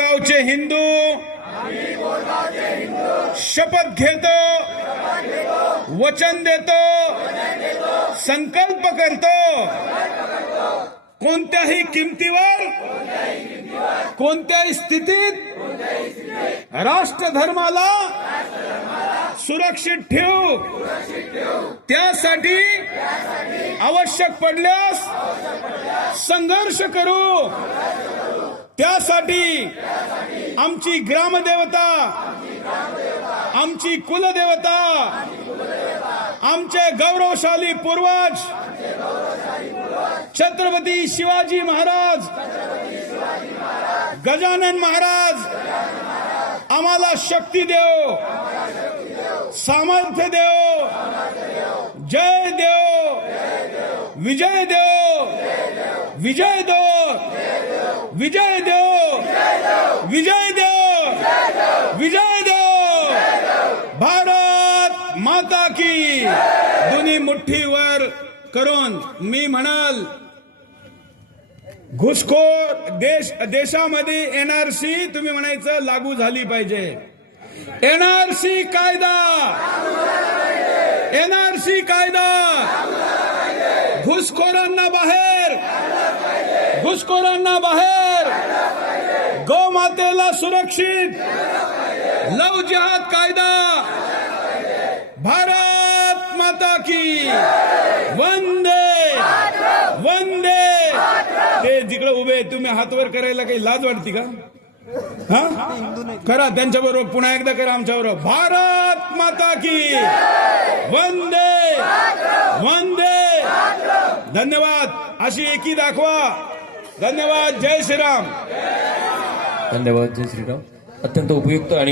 गावचे हिंदू शपथ घेतो वचन देतो संकल्प करतो. कोणत्याही किमतीवर कोणत्याही स्थितीत राष्ट्रधर्माला सुरक्षित ठेवू. त्यासाठी आवश्यक पडल्यास संघर्ष करू. त्यासाठी आमची ग्रामदेवता आमची कुलदेवता आमचे गौरवशाली पूर्वज छत्रपती शिवाजी महाराज गजानन महाराज आम्हाला शक्ती देव सामर्थ्य देव जय देव विजय देव. विजय देव विजय देव विजय देव विजय देव भारत माता की। दोन्ही मुठ्ठीवर करून मी म्हणाल घुसखोर देश देशामध्ये एनआरसी तुम्ही म्हणायचं लागू झाली पाहिजे. एनआरसी कायदा. एनआरसी कायदा. घुसखोरांना बाहेर. घुसखोरांना बाहेर. गौमातेला सुरक्षित. लव जिहाद कायदा. भारत माता की. वंदे. वंदे. ते जिकडे उभे तुम्ही हातवर करायला काही लाज वाटते का? हा? करा त्यांच्या बरोबर पुन्हा एकदा करा आमच्या बरोबर भारत माता की वंदे वंदे धन्यवाद. अशी एकी दाखवा. धन्यवाद. जय श्रीराम. धन्यवाद. जय श्रीराम. अत्यंत उपयुक्त आणि